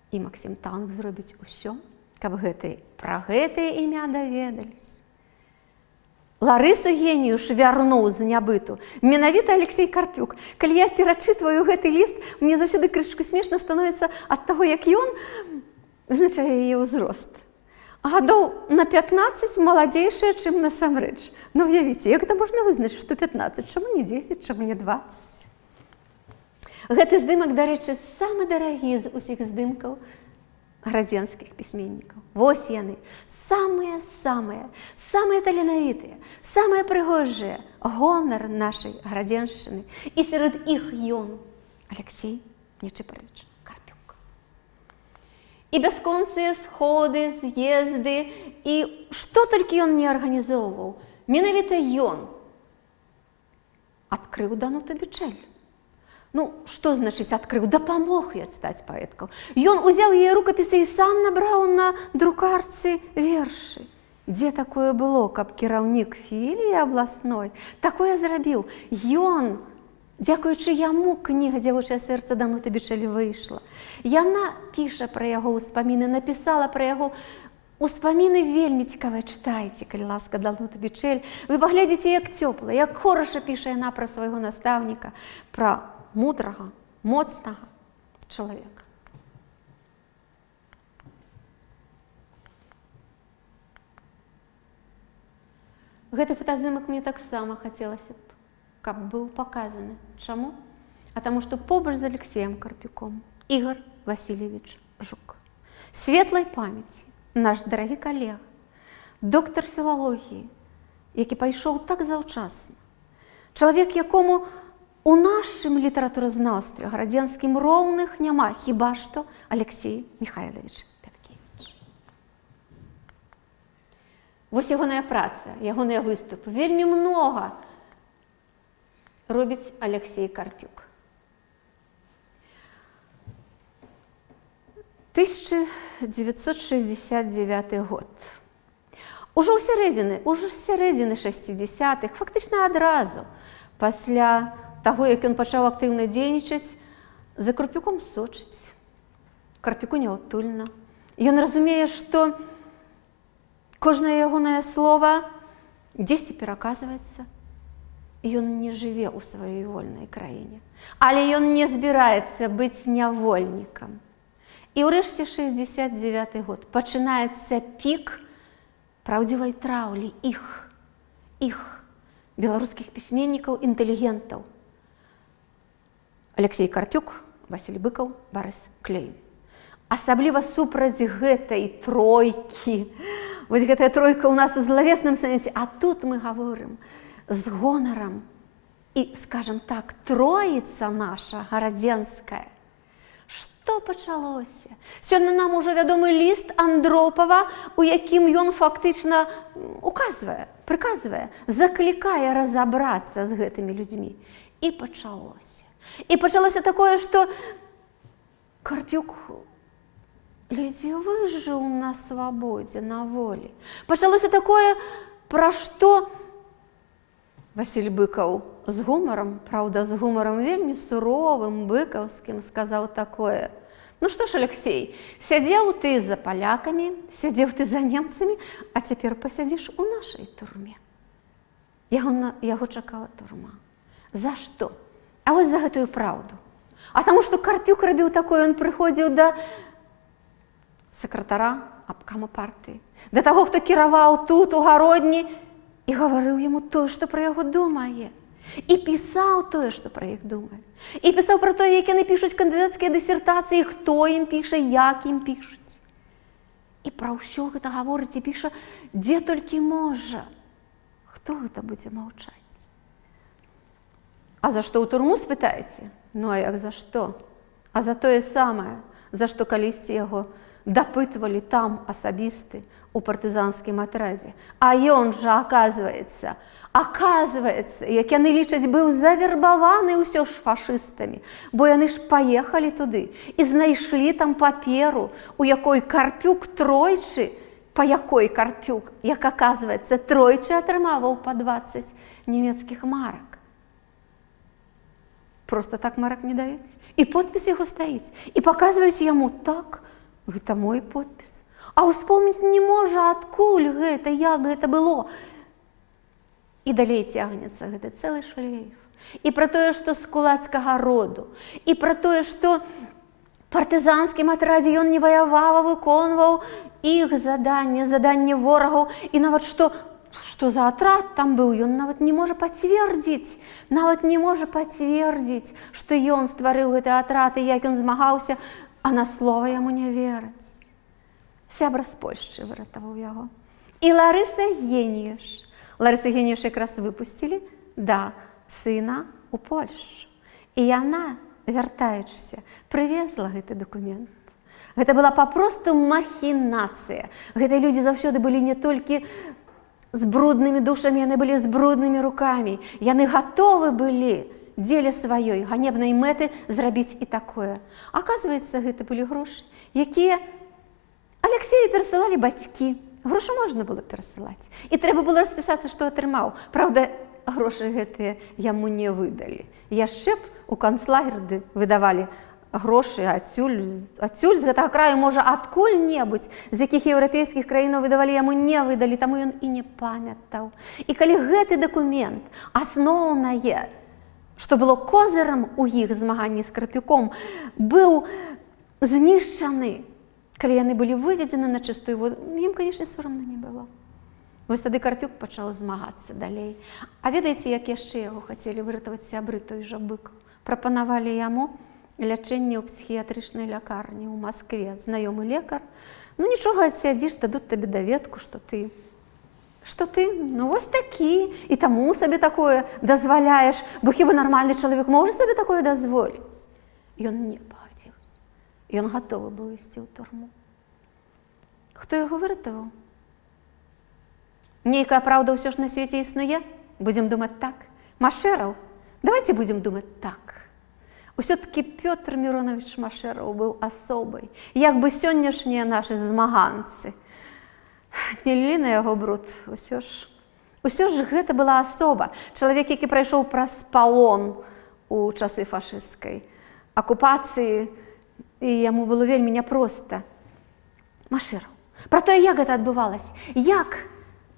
І Максім Танк зробіць усё, каб пра гэтае імя даведаліся. Ларысу Євгенійовну вярнуў з нябыту менавіта Алексей Карпюк. Калі я перачытваю гэты ліст, мне заўсёды крышку смешна становіцца ад таго, як ён вызначае яе ўзрост. Гадоў на 15 маладзейшая, чым насамрэч. Ну, уявіце, як гэта можна вызначыць, што 15, чаму не 10, чаму не 20? Гэты здымак, дарэчы, самы дарагі з усіх здымкаў градзенскіх пісьменнікаў. Вось яны, самыя таленавітыя, самыя прыгожыя, гонар нашай градзеншчыны. І сярод іх ён, Алексей Нечыпарович Карпюк. І бясконцыя сходы, з'езды, і што толькі ён не арганізоўваў, менавіта ён адкрыў Дануту Бічэль. Ну, што значыць адкрыў? Дапамог ёй стаць паэткаў. Ён узяў яе рукапісы і сам набраў на друкарцы вершы. Дзе такое было, каб кіраўнік філіі абласной такое зрабіў? Ён, дзякуючы яму, кніга «Дзявочае сэрца» Дануты Бічэль выйшла. Яна піша пра яго ўспаміны, напісала пра яго ўспаміны вельмі цікавыя. Чытайце, калі ласка, Данута Бічэль. Вы паглядзіце, як цёпла, як хораша піша яна пра свайго настаўніка, пра мудрага, моцнага чалавека. Гэты фотаздымак мне таксама хацелася б, каб быў паказаны. Чаму? А таму, што побач з Алексеем Карпюком Ігор Васильевич Жук. Светлай памяці наш дарагі калега, доктар філалогіі, які пайшоў так заўчасна. Чалавек, якому у нашым літаратуразнаўстве градзенскім роўных няма, хіба што Алексей Михайлович Пяткевіч. Вось ягоная праца, ягоныя выступы. Вельмі многа робіць Алексей Карпюк. 1969 год. Ужо з сярэдзіны 60-х, фактычна адразу, пасля таго, як ён пачаў актыўна дзейнічаць, за Карпюком сочыць. Карпюку няўтульна. Ён разумее, што кожнае ягонае слова дзесьці пераказваецца. Ён не жыве ў сваёй вольнай краіне. Але ён не збіраецца быць нявольнікам. І ўрэшце 69 год пачынаецца пік праўдзівай траўлі іх беларускіх пісьменнікаў, інтэлігентаў. Алексей Карпюк, Васіль Быкаў, Барыс Клейн. Асабліва супраць гэтай тройкі. Вось гэтая тройка ў нас у злавесным сэнсе, а тут мы гаворым з гонарам. І, скажам так, троіца наша гарадзенская. Што пачалося? Сёння нам ужо вядомы ліст Андропава, у якім ён фактычна прыказвае, заклікае разабрацца з гэтымі людзьмі. І пачалося. І пачалося такое, што Карпюк ледзьве выжыў на свабодзе, на волі. Пачалося такое, пра што Васіль Быкаў з гумарам, праўда, з гумарам вельмі суровым, быкаўскім, сказаў такое: ну што ж, Алексей, сядзеў ты за палякамі, сядзеў ты за немцамі, а цяпер пасядзіш у нашай турме. Яго чакала турма. За што? А вось за гэтую праўду. А таму, што Карпюк рабіў такое, ён прыходзіў да сакратара абкама партыі, да таго, хто кіраваў тут, у гародні, і гаварыў яму тое, што пра яго думае. І пісаў тое, што пра іх думае. І пісаў пра тое, як яны пішуць кандыдацкія дысертацыі, хто ім піша, як ім пішуць. І пра ўсё гэта гаворыць і піша, дзе толькі можа. Хто гэта будзе маўчаць? А за што ў турму, спытаеце? Ну, а як за што? А за тое самае, за што калісьці яго дапытвалі там асабісты у партызанскім атрадзе. А ён жа, аказваецца, як яны лічаць, быў завербаваны ўсё ж фашыстамі, бо яны ж паехалі туды і знайшлі там паперу, у якой Карпюк тройчы, па якой Карпюк, як аказваецца, тройчы атрымаваў па 20 нямецкіх марак. Просто так марак не даюць. І подпіс яго стаіць. І паказваюць яму, так, гэта мой подпіс. А ўспомніць не можа, адкуль гэта, як гэта было. І далей цягнецца гэты цэлы шлейф. І пра тое, што з кулацкага роду. І пра тое, што партызанскім атрадзе ён не ваяваў, а выконваў іх заданне ворагаў. І нават што за атрад там быў, ён нават не можа пацвердзіць, што ён стварыў гэты атрад і як ён змагаўся, а на слова яму не вераць. Сябра з Польшчы выратаваў яго. І Ларыса Геніеш. Ларысу Геніеш якраз выпусцілі, сына ў Польшчу. І яна, вяртаючыся, прывезла гэты дакумент. Гэта была папросту махінацыя. Гэтыя людзі заўсёды былі не толькі з бруднымі душамі, яны былі з бруднымі рукамі. Яны гатовы былі дзеля сваёй ганебнай мэты зрабіць і такое. Аказваецца, гэта былі грошы, якія Аляксею перасылалі бацькі. Грошы можна было перасылаць. І трэба было распісацца, што атрымаў. Праўда, грошы гэтыя яму не выдалі. Яшчэ б у канцлагеры выдавалі грошы адсюль з гэтага краю, можа, адкуль-небудзь, з якіх еўрапейскіх краінаў выдавалі, яму не выдалі, таму ён і не памятаў. І калі гэты дакумент, асноўнае, што было козырам у іх змаганні з Карпюком, быў знішчаны, калі яны былі выведзены на чыстую воду, ім, канешне, сорамна не было. Вось тады Карпюк пачаў змагацца далей. А ведаеце, як яшчэ яго хацелі выратаваць сябры той жа Быкаў? Прапанавалі яму лячэнне ў псіхіятрычнай лякарні ў Маскве. Знаёмы лекар. Ну нічога, адсядзіш, дадуць табе даведку, што ты, ну вось такі, і таму сабе такое дазваляеш, бо хіба нармальны чалавек можа сабе такое дазволіць? Ён не пагадзіўся. Ён гатовы быў ісці ў турму. Хто яго выратаваў? Нейкая праўда ўсё ж на свеце існуе? Будзем думаць так. Машэраў? Давайте будзем думаць так. Усё-таки Пётр Миронович Машэраў быў асобай, як бы сённяшнія нашы змаганцы. Не лілі на яго бруд, усё ж гэта была асоба. Чалавек, які прайшоў праз палон у часы фашысцкай акупацыі, і яму было вельмі няпроста. Машэраў. Пра тое, як гэта адбывалася, як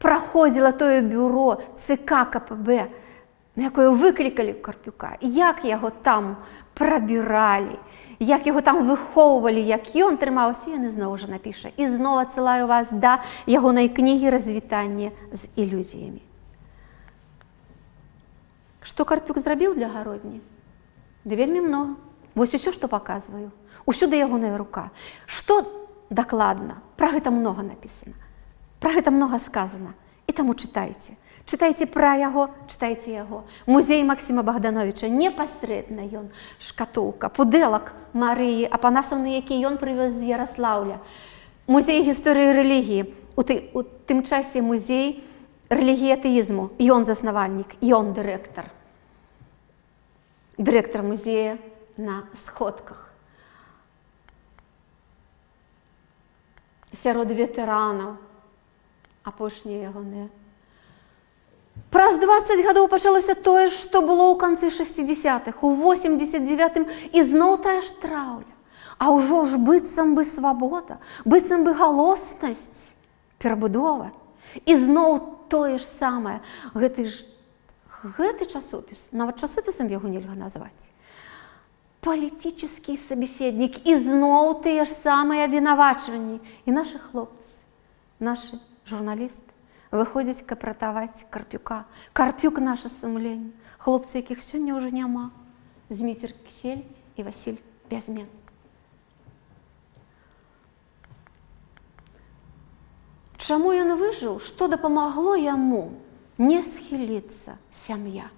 праходзіла тое бюро ЦК КПБ, на якое выклікалі Карпюка, як яго там прабіралі, як яго там выхоўвалі, як ён трымаўся, ён ізноў жа напіша. І зноў адсылаю вас да ягонай кнігі «Развітанне з ілюзіямі». Што Карпюк зрабіў для Гародні? Да вельмі многа. Вось усё, што паказваю. Усюды ягоная рука. Што дакладна? Пра гэта многа напісана. Пра гэта многа сказана. І таму чытайце. Чытайце пра яго, чытайце яго. Музей Максіма Богдановича, непасрэдна ён, шкатулка, пудэлак Марыі Апанасаўны, які ён прывез з Ярослаўля. Музей гісторыі рэлігіі. У тым часе музей рэлігіі атэізму. Ён заснавальнік, ён дырэктар. Дырэктар музея на сходках. Сярод ветэранаў, апошнія ягоныя. Праз 20 гадоў пачалося тое, што было ў канцы 60-х, у 89-м, і зноў тая ж траўля. А ўжо ж быццам бы свабода, быццам бы галоснасць, перабудова. І зноў тое ж самае. Гэты часопіс, нават часопісам яго нельга назваць. Палітычны сабеседнік, і зноў тыя ж самыя абвінавачванні. І нашы хлопцы, нашы журналісты выходзяць, каб ратаваць Карпюка. Карпюк — наша сумленне. хлопцы, якіх сёння ўжо няма, Зміцер Кісель і Васіль Бязмен. Чаму ён выжыў? Што дапамагло яму не схіліцца? Сям'я.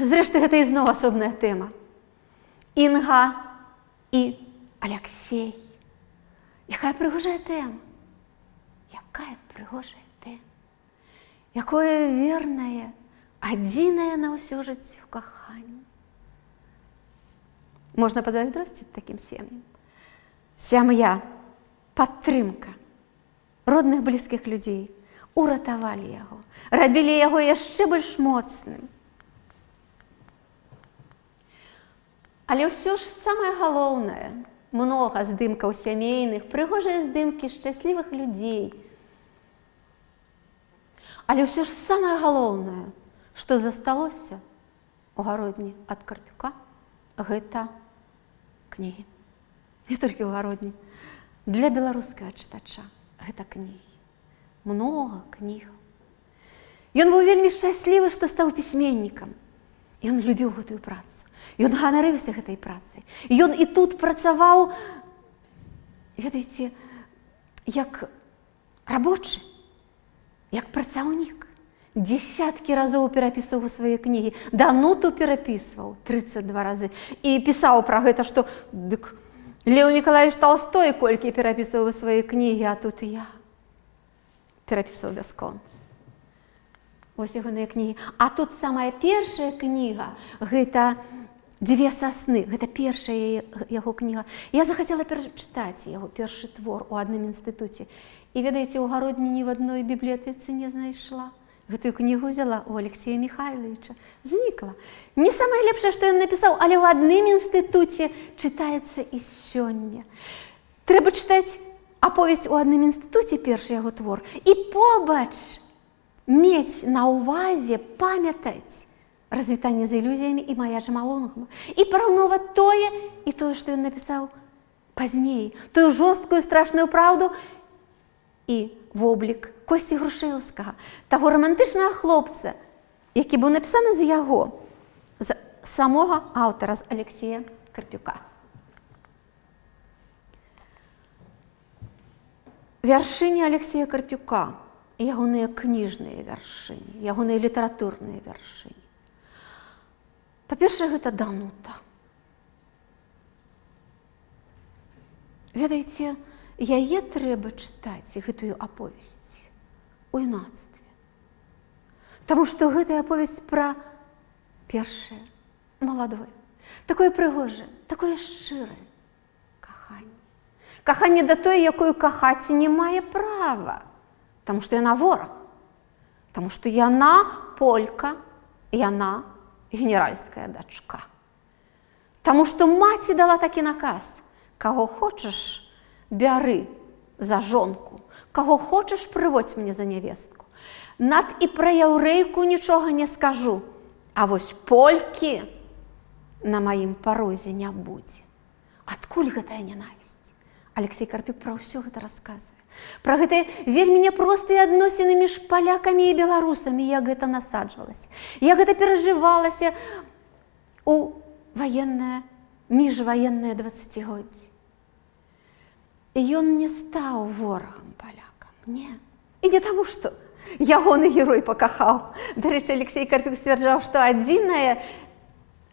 Зрэшты, гэта ізноў асобная тэма. Інга і Аляксей. Якая прыгожая тэма. Якая прыгожая тэма. Якое вернае, адзінае на ўсё жыццё каханне. Можна пазайздросціць такім сем'ям. Сям'я, падтрымка родных блізкіх людзей уратавалі яго, рабілі яго яшчэ больш моцным. Але ўсё ж самае галоўнае, многа здымкаў сямейных, прыгожыя здымкі шчаслівых людзей. Але ўсё ж самае галоўнае, што засталося ў гародні ад Карпюка, гэта кнігі. Не толькі ў гародні. Для беларускага чытача гэта кнігі. Многа кніг. Ён быў вельмі шчаслівы, што стаў пісьменнікам. Ён любіў гэтую працу. Ён ганарыўся гэтай працай. Ён і тут працаваў, ведаеце, як рабочы, як працаўнік. Десяткі разоў перапісваў свае кнігі. Дануту перапісваў 32 разы. І пісаў пра гэта, што дык Леў Нікалаевіч Талстой колькі перапісваў свае кнігі, а тут і я перапісваў бясконца. Вось ягоныя кнігі. А тут самая першая кніга, гэта «Дзве сасны». Гэта першая яго кніга. Я захацела перачытаць яго першы твор у адным інстытуце. І, ведаеце, у гародні ні в адной бібліятэцы не знайшла. Гэтую кнігу взяла у Алексея Михайловича. Знікла. Не самае лепшае, што ён напісаў, але ў адным інстытуце чытаецца і сёння. Трэба чытаць аповесць у адным інстытуце, першы яго твор, і побач мець на ўвазе, памятаць развітанне з ілюзіямі і маяжа малонгма. І параўноўваць тое і тое, што ён напісаў пазней. Тую жорсткую страшную праўду і воблік Косці Грушэўскага, таго романтычнага хлопца, які быў напісаны з яго, з самога аўтара, з Алексея Карпюка. Вяршыні Алексея Карпюка, ягоныя кніжныя вяршыні, ягоныя літаратурныя вяршыні. Па-першае, гэта Данута. Ведаеце, яе трэба чытаць, гэтую аповесць, у юнацтве. Таму што гэтая аповесць пра першае, маладое, такое прыгожае, такое шчырае каханне. Каханне да той, якую кахаць не мае права, таму што яна вораг, таму што яна полька, яна генеральская дачка. Таму што маці дала такі наказ: каго хочаш, бяры за жонку, каго хочаш, прыводзь мне за нявестку. Над і пра яўрэйку нічога не скажу, а вось полькі на маім парозе не будзе. Адкуль гэтая нянавісць? Алексей Карпюк пра ўсё гэта расказвае. Пра гэтыя вельмі няпростыя адносіны між палякамі і беларусамі, як гэта насаджвалася, як гэта перажывалася у ваеннае, міжваеннае 20-годдзе. І ён не стаў ворагам палякам, не. І не таму, што ягоны герой пакахаў. Дарэчы, Алексей Карпюк сцвярджаў, што адзінае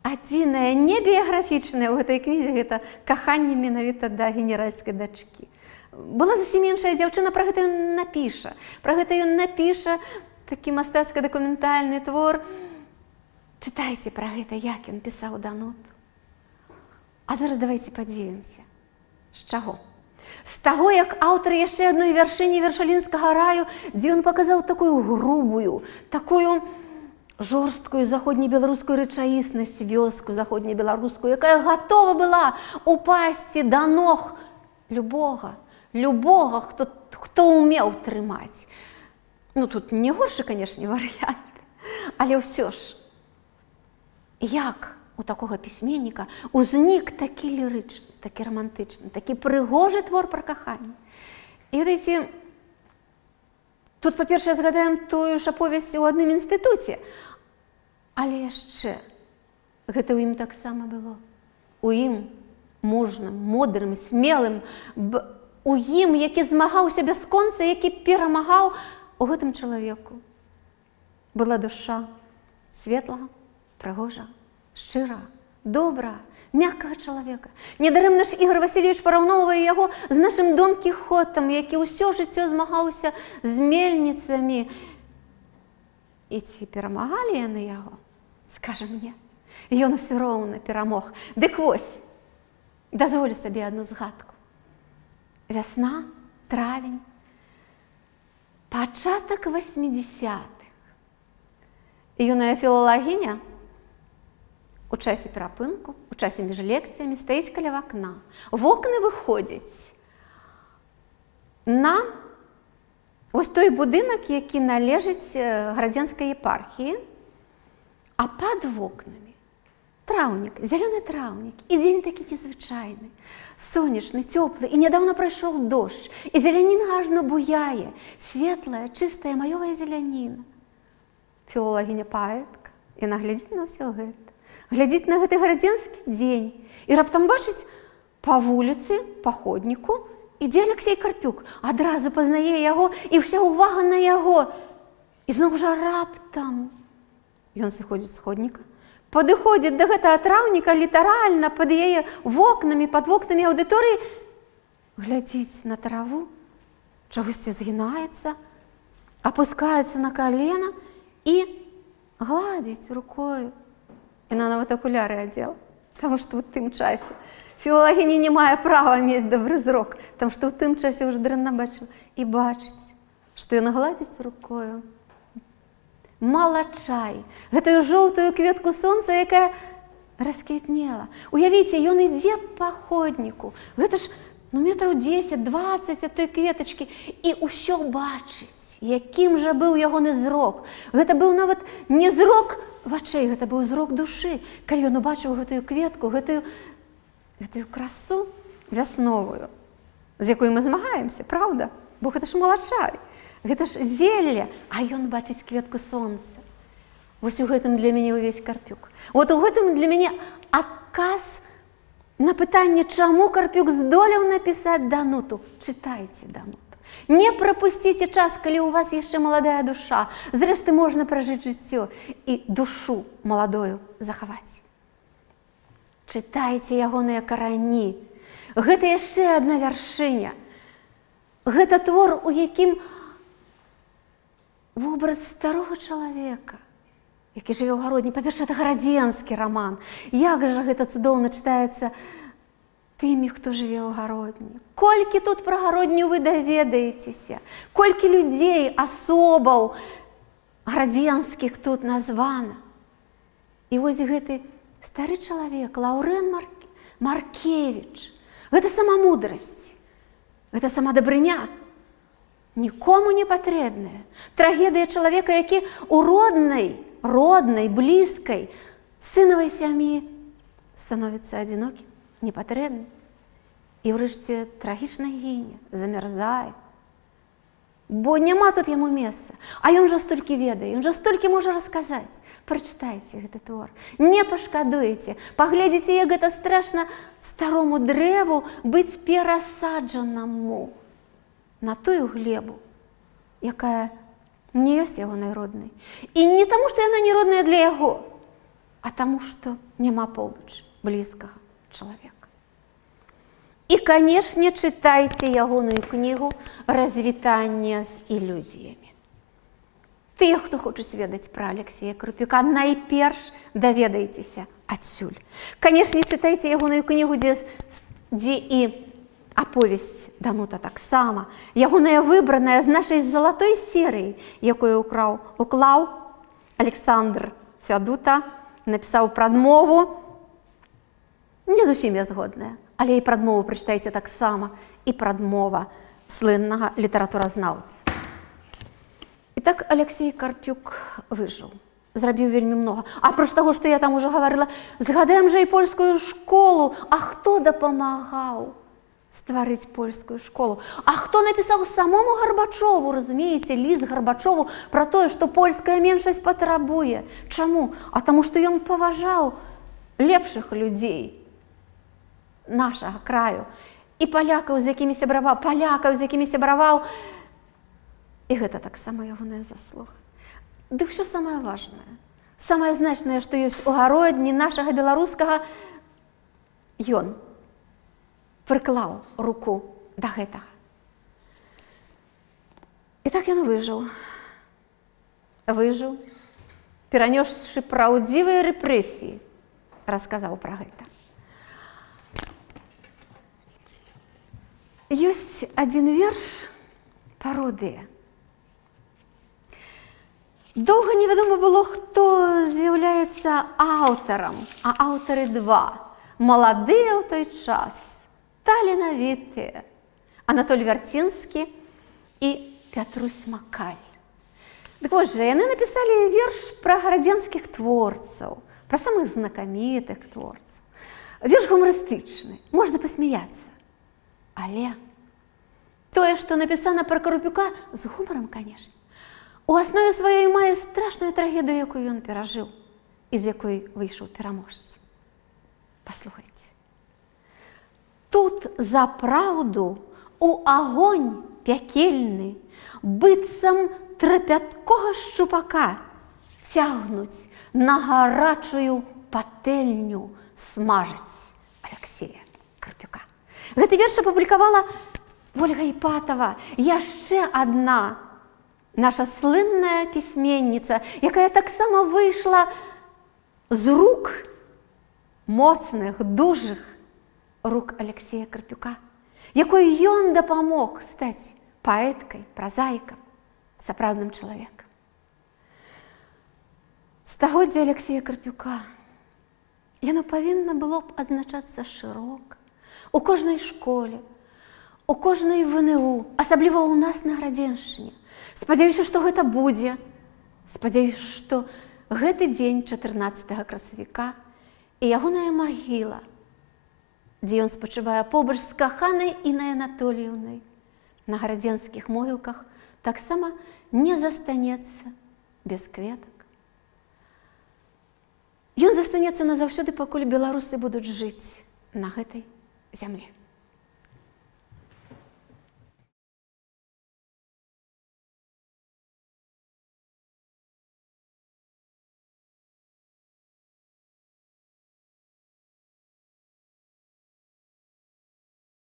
небіяграфічнае ў гэтай кнізе гэта каханне менавіта да генеральскай дачкі. Была зусім іншая дзяўчына, пра гэта ён напіша. Пра гэта ён напіша такі мастацка-дакументальны твор. Чытайце пра гэта, як ён пісаў Дануту. А зараз давайце падзівімся. З чаго? З таго, як аўтар яшчэ адной вяршыні Вершалінскага раю, дзе ён паказаў такую грубую, такую жорсткую заходнебеларускую рэчаіснасць, вёску заходнебеларускую, якая гатова была упасці да ног любога, хто ўмеў трымаць. Ну, тут не горшы, канешне, варыянт, але ўсё ж, як у такога пісьменніка узнік такі лірычны, такі романтычны, такі прыгожы твор пра каханне. І, ведаеце, тут, па-першае, згадаем тую ж аповесць у адным інстытуце, Але яшчэ гэта ў ім таксама было. У ім мужным, мудрым, смелым, у ім, які змагаўся бясконца, які перамагаў, у гэтым чалавеку была душа светлага, прыгожага, шчырага, добрага, мяккага чалавека. Недарэмна ж Ігор Васильевич параўноўвае яго з нашым Дон Кіхотам, які ўсё жыццё змагаўся з мельніцамі. І ці перамагалі яны яго? Скажа мне. Ён усё роўна перамог. Дык вось, дазволю сабе адну згадку. Вясна, травень, пачатак 80-х. Юная філалагіня у часе перапынку, у часе між лекцыямі стаіць каля вакна. Вокны выходзяць на ось той будынак, які належыць Градзенскай епархіі, а пад вокнамі траўнік, зялёны траўнік, і дзень такі незвычайны, сонечны, цёплы, і нядаўна прайшоў дождж, і зеляніна ажно буяе, светлая, чыстая маёвая зеляніна. Філалагіня паэтка, яна глядзіць на ўсё гэта, глядзіць на гэты градзенскі дзень, і раптам бачыць па вуліцы, па ходніку, ідзе Алексей Карпюк, адразу пазнае яго, і ўся ўвага на яго. І зноў жа раптам ён сыходзіць з ходніка, падыходзіць да гэтага траўніка літаральна пад яе вокнамі, пад вокнамі аўдыторыі, глядзіць на траву, чагосьці згінаецца, апускаецца на калена і гладзіць рукою. Яна нават акуляры адзела, таму што ў тым часе філалагіня не мае права мець добры зрок, таму што ў тым часе ўжо дрэнна бачыла. І бачыць, што ён гладзіць рукою малачай, гэтую жоўтую кветку сонца, якая расквітнела. Уявіце, ён ідзе па ходніку, гэта ж метраў 10-20 ад той кветачкі, і ўсё бачыць, якім жа быў ягоны зрок. Гэта быў нават не зрок вачэй, гэта быў зрок душы, калі ён убачыў гэтую кветку, гэтую красу вясновую, з якой мы змагаемся, правда? Бо гэта ж малачай. Гэта ж зелля, а ён бачыць кветку сонца. Вось у гэтым для мяне ўвесь Карпюк. Вот у гэтым для мяне адказ на пытанне, чаму Карпюк здолеў напісаць Дануту. Чытайце Дануту. Не прапусціце час, калі ў вас яшчэ маладая душа. Зрэшты, можна пражыць жыццё і душу маладою захаваць. Чытайце ягоныя карані. Гэта яшчэ адна вяршыня. Гэта твор, у якім вобраз старога чалавека, які жыве ў гародні. Па-першае, это градзенскі раман. Як жа гэта цудоўна чытаецца тымі, хто жыве ў гародні. Колькі тут пра гародню вы даведаецеся, колькі людзей, асобаў градзенскіх тут названа. І вось гэты стары чалавек, Лаўрэн Маркевіч, гэта сама мудрасць, гэта сама дабрыня, нікому не патрэбная. Трагедыя чалавека, які у роднай, блізкай, сынавай сям'і становіцца адзінокім, непатрэбным. І ўрэшце трагічна гіне, замярзае. Бо няма тут яму месца. А ён жа столькі ведае, ён жа столькі можа расказаць. Прачытайце гэты твор. Не пашкадуеце. Паглядзіце, як гэта страшна старому дрэву быць перасаджанаму на тую глебу, якая не ёсць ягонай роднай. І не таму, што яна не родная для яго, а таму, што няма побач блізкага чалавека. І, канешне, чытайце ягоную кнігу «Развітанне з ілюзіямі». Тыя, хто хочуць ведаць пра Алексея Карпюка, найперш даведайцеся адсюль. Канешне, чытайце ягоную кнігу, дзе і аповесць Данута таксама, ягоная выбраная з нашай залатой серыі, якую уклаў Александр Фядута, напісаў прадмову, не зусім я згодная, але і прадмову прачытайце таксама, і прадмова слыннага літаратуразнаўцы. І так Алексей Карпюк выжыў, зрабіў вельмі многа. Апроч таго, што я там ужо гаварыла, згадаем жа і польскую школу, а хто дапамагаў стварыць польскую школу. А хто напісаў самому Гарбачову, разумееце, ліст Гарбачову пра тое, што польская меншасць патрабуе. Чаму? А таму, што ён паважаў лепшых людзей нашага краю. І палякаў, з якімі сябраваў, і гэта таксама ягоная заслуга. Ды ўсё самае важнае, самае значнае, што ёсць у гародні нашага беларускага, ён прыклаў руку да гэтага. І так ён выжыў, перанёсшы праўдзівыя рэпрэсіі, расказаў пра гэта. Ёсць адзін верш пародыя. Доўга невядома было, хто з'яўляецца аўтарам, а аўтары два. Маладыя ў той час, таленавітыя, Анатоль Вярцінскі і Пятрусь Макаль. Дык вось жа, яны напісалі верш пра гарадзенскіх творцаў, пра самых знакамітых творцаў. Верш гумарыстычны, можна пасмяяцца. Але тое, што напісана пра Карупюка, з гумарам, канешне, у аснове сваёй мае страшную трагедыю, якую ён перажыў і з якой выйшаў пераможцам. Паслухайце. Тут за праўду у агонь пякельны, быццам трапяткога шчупака, цягнуць на гарачую патэльню смажыць Алексея Карпюка. Гэты верш апублікавала Ольга Іпатава, яшчэ адна наша слынная пісьменніца, якая таксама выйшла з рук моцных, дужых рук Алексея Карпюка, якой ён дапамог стаць паэткай, празаікам, сапраўдным чалавекам. Стагоддзе Алексея Карпюка, яно павінна было б адзначацца шырока, у кожнай школе, у кожнай ВНУ, асабліва ў нас на Гарадзеншчыне. Спадзяюся, што гэта будзе. Спадзяюся, што гэты дзень 14 красавіка і ягоная магіла, дзе ён спачывае побач з каханай Іннай Анатоліўнай, на гарадзенскіх могілках таксама не застанецца без кветак. Ён застанецца назаўсёды, пакуль беларусы будуць жыць на гэтай зямлі.